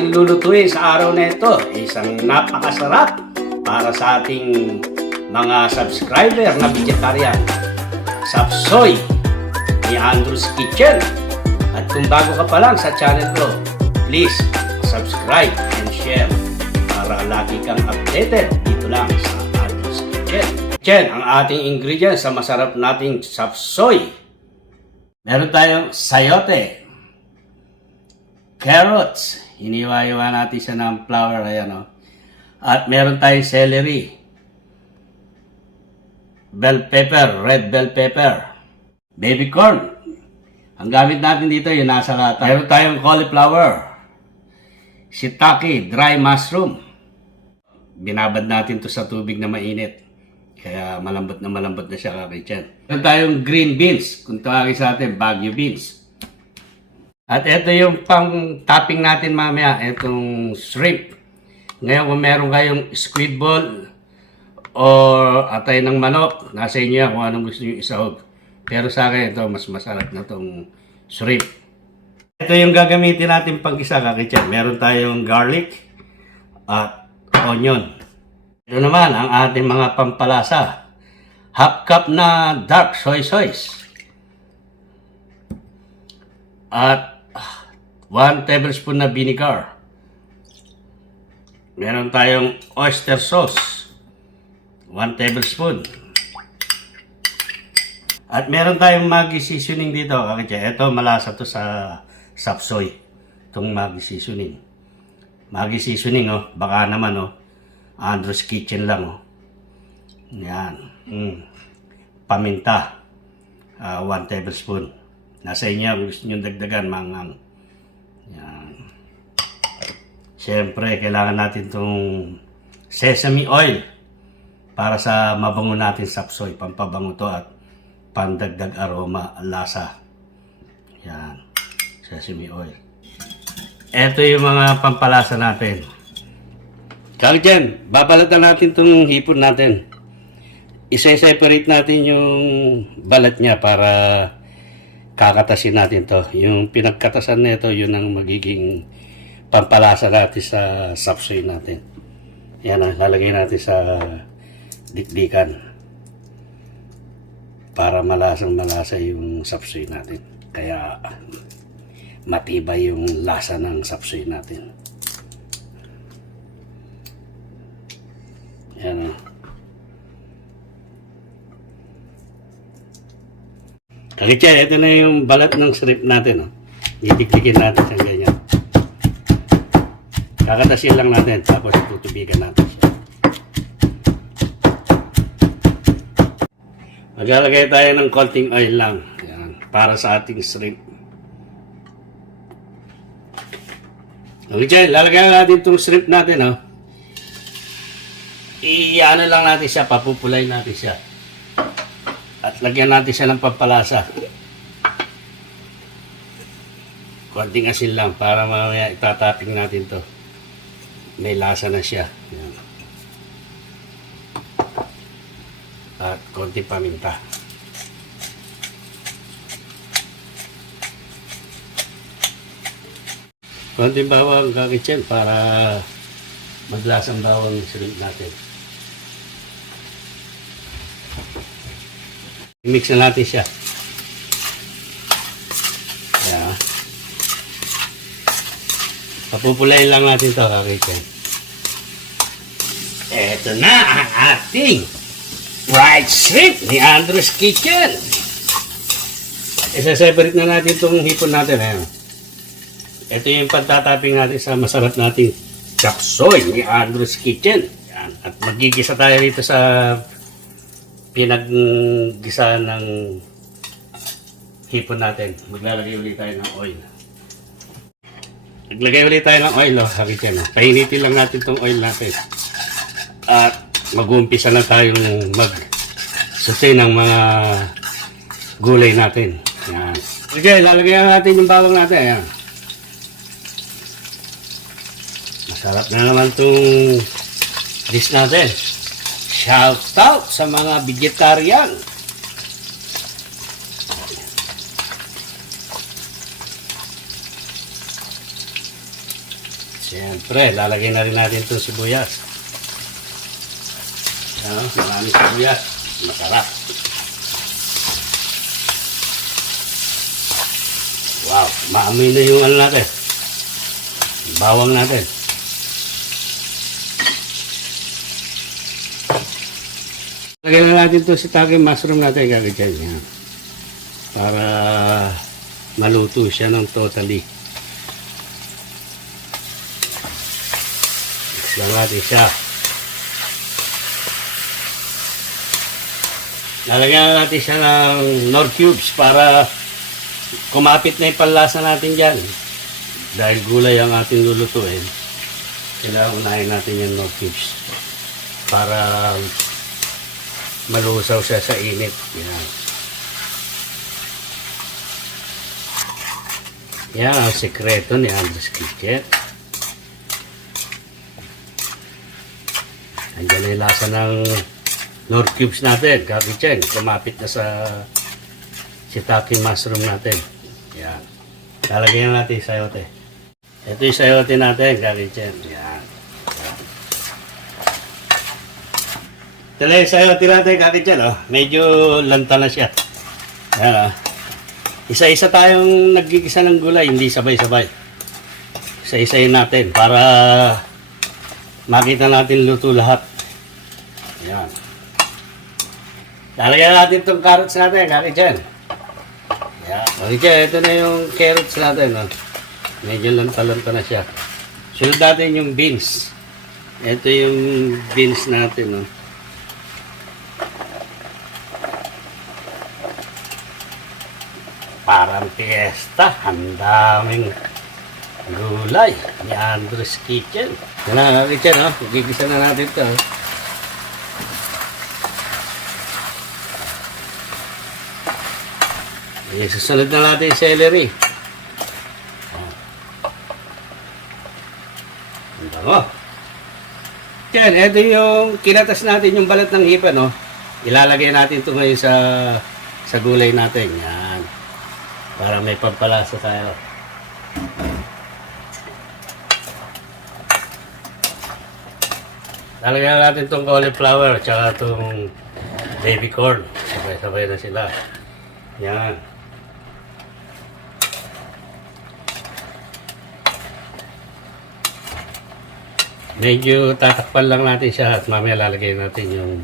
ating lulutuin sa araw na ito ay isang napakasarap para sa ating mga subscriber na vegetarian. Sapsoy ni Andrew's Kitchen. At kung bago ka pa lang sa channel ko, please subscribe and share para lagi kang updated dito lang sa Andrew's Kitchen. Ang ating ingredients sa masarap nating sapsoy. Meron tayong sayote, carrots, hiniwa-hiwa natin siya ng flour, ayan o. At meron tayong celery, bell pepper, red bell pepper, baby corn. Ang gamit natin dito yung nasa lata. Meron tayong cauliflower, shiitake, dry mushroom. Binabad natin to sa tubig na mainit. Kaya malambot na siya kakitchen. Meron tayong green beans, kung tawagin sa atin, Baguio beans. At ito yung pang topping natin mamaya, itong shrimp. Ngayon kung meron kayong squid ball or atay ng manok, nasa inyo yan kung anong gusto nyo isahog. Pero sa akin ito, mas masarap na itong shrimp. Ito yung gagamitin natin pang isa kakitchen. Meron tayong garlic at onion. Ito naman ang ating mga pampalasa. Half cup na dark soy sauce. At 1 tablespoon na vinegar. Meron tayong oyster sauce. 1 tablespoon. At meron tayong Maggi seasoning dito. Ito malasa to sa sapsoy. Itong Maggi seasoning. Maggi seasoning baka naman Andrew's Kitchen lang Yan. Paminta. 1 tablespoon. Nasa inyo, gusto nyo dagdagan, mangang. Yan. Siyempre, kailangan natin itong sesame oil para sa mabango natin sapsoy. Pampabango to at pandagdag aroma, lasa. Yan. Sesame oil. Ito yung mga pampalasa natin. Kakitchen, babalatan natin itong hipon natin. Isa-separate natin yung balat niya para kakatasin natin to. Yung pinagkatasan nito, yun ang magiging pampalasa natin sa sapsoy natin. Yan ang lalagay natin sa dikdikan para malasang-malasa yung sapsoy natin. Kaya matibay yung lasa ng sapsoy natin. Yan Kakitchen, ito na yung balat ng shrimp natin Didikdikin natin siya ganyan. Kakatasin lang natin, tapos tutubigan natin siya. Maglalagay tayo ng konting oil lang. Yan, para sa ating shrimp. Kakitchen, lalagay natin itong shrimp natin i-ano lang natin siya, papupulay natin siya. At lagyan natin siya ng pampalasa. Konting asin lang para mamaya itatapping natin to. May lasa na siya. Yan. At konting paminta. Konting bawang kakitchen para maglasang bawang shrimp natin. I-mix na natin siya. Ayan. Papupulayin lang natin ito, kakitchen. Ito na ang ating fried shrimp ni Andrew's Kitchen. Isa-separate na natin itong hipon natin. Ayan. Ito yung pagtataping natin sa masarap nating sapsoy ni Andrew's Kitchen. Ayan. At magigisa tayo dito sa pinaggisa ng hipon natin. Maglalagay ulit tayo ng oil. Maglagay ulit tayo ng oil, kakitchen. Painitin lang natin itong oil natin. At mag-uumpisa na tayong mag-saute ng mga gulay natin. Yan. Okay, lalagay natin yung bawang natin. Ayan. Masarap na naman itong dish natin. Shout out sa mga vegetarian. Siyempre, lalagay na rin natin itong sibuyas. Maraming sibuyas. Masarap. Wow, maamoy na yung ano natin. Bawang natin. Lagyan na natin itong shiitake mushroom natin gagawin yan. Para maluto siya ng totally. Mix lang natin siya. Lalagyan na natin siya ng Knorr cubes para kumapit na yung panlasa natin dyan. Dahil gulay ang ating lulutuin, kailangan unahin natin yung Knorr cubes para malusaw siya sa init. Yan. Yan ang sekreto ni Andres Kitchen. Andiyan na yung lasa ng Knorr cubes natin, Kitchen. Kumapit na sa shiitake mushroom natin. Yan. Lalagyan natin yung sayote. Ito yung sayote natin, Kitchen. Yan. Ito lang yung sayote natin, Kitchen. Oh. Medyo lanta na siya. Yan. Oh. Isa-isa tayong nagigisa ng gulay, hindi sabay-sabay. Isa-isayin natin para makita natin luto lahat. Yan. Lalagyan natin itong carrots natin, Kitchen. Yan. Kitchen, ito na yung carrots natin. Oh. Medyo lanta-lanta na siya. Sunod natin yung beans. Ito yung beans natin. Oh. Parang fiesta. Ang daming gulay ni Andres Kitchen. Yan na, Kitchen. Oh. Gigisa na natin ito. Oh. Susunod na natin yung celery. Ang bango. Yan, ito yung kinatas natin yung balat ng hipa, no? Ilalagay natin ito ngayon sa gulay natin. Yan. Para may pampalasa tayo. Lalagyan natin itong cauliflower at saka itong baby corn. Sabay-sabay na sila. Yan. Medyo tatakpan lang natin siya at mamaya lalagay natin yung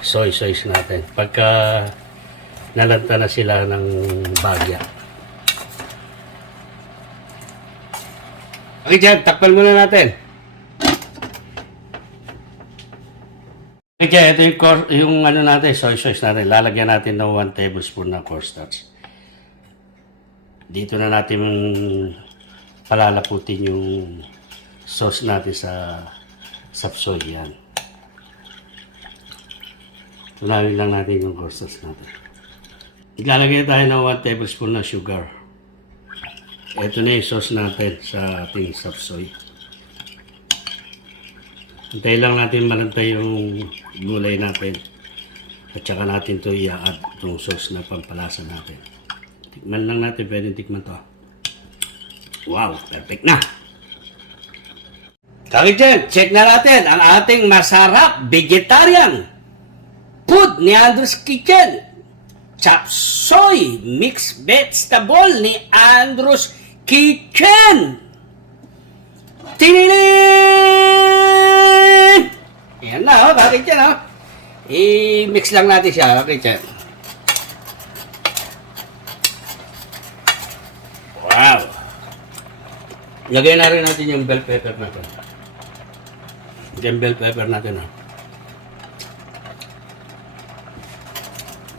soy sauce natin. Pagka nalanta na sila ng bagya. Okay dyan, takpan muna natin. Okay dyan, ito yung ano natin, soy sauce natin. Lalagyan natin ng 1 tablespoon na cornstarch. Dito na natin palalaputin yung sauce natin sa sapsoy. Yan. Tunawin lang natin yung cornstarch natin. Ilalagay tayo ng 1 tablespoon na sugar. Ito na yung sauce natin sa ating sapsoy. Hintay lang natin malantay yung gulay natin. At saka natin ito i-add itong sauce na pampalasa natin. Tikman lang natin, pwedeng tikman to. Wow, perfect na! Kakitchen, check na natin ang ating masarap vegetarian food ni Andres Kitchen. Chop soy mixed vegetable ni Andres Kitchen. Tininin! Ayan na, Kakitchen, oh. I-mix lang natin siya, Kakitchen. Wow! Lagay na rin natin yung bell pepper natin. Yung bell pepper natin, oh.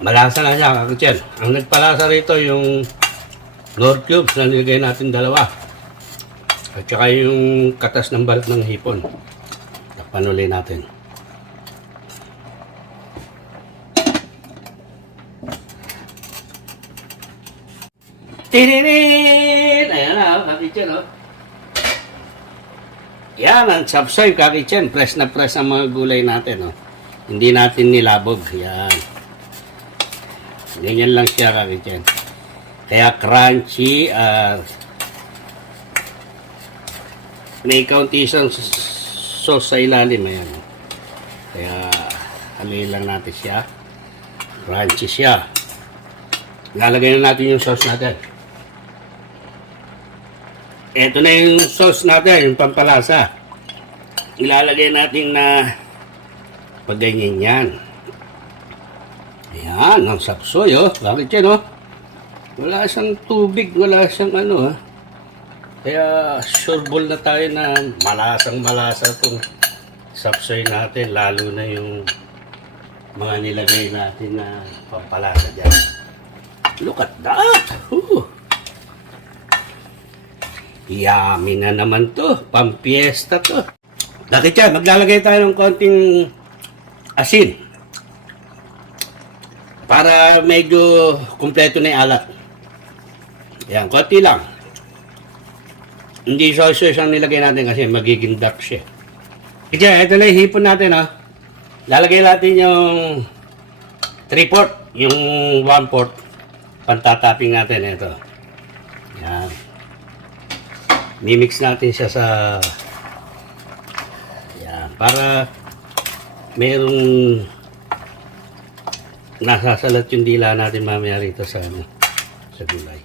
Malasa na siya, Kakitchen. Ang nagpalasa rito yung Knorr cubes na nilagay natin dalawa. At saka yung katas ng balat ng hipon. Takpan ulit natin. Tinirin! Ayan na, Kakitchen, oh. Yan ang sapsoy, Kakitchen. Fresh na fresh ang mga gulay natin, oh. Hindi natin nilabog. Yan. Ganyan lang siya, Kakitchen. Kaya crunchy at May kaunti isang sauce sa ilalim. Ayan. Kaya haluin lang natin siya. Crunchy siya. Lalagay na natin yung sauce natin. Ito na yung sauce natin, yung pampalasa. Ilalagay natin na pagganyan yan. Ayan, ang sapsoy, oh. Bakit yan, oh? Wala siyang tubig, wala siyang ano, ha? Kaya sureball na tayo na malasang-malasa itong sapsoy natin, lalo na yung mga nilagay natin na pampalasa dyan. Look at that! Ooh. Yummy na naman to. Pampiesta to. Bakit yan? Maglalagay tayo ng konting asin. Para medyo kumpleto na yung alat. Yan, konti lang. Hindi sauce ang nilagay natin kasi magiging dark siya. Kaya ito na yung hipon natin, ha. Lalagay natin yung 3/4, yung 1/4. Pantatapping natin ito. Yan. Mimix natin siya sa yan, para mayroong nasasalat yung dila natin mamaya rito sa ano, sa gulay.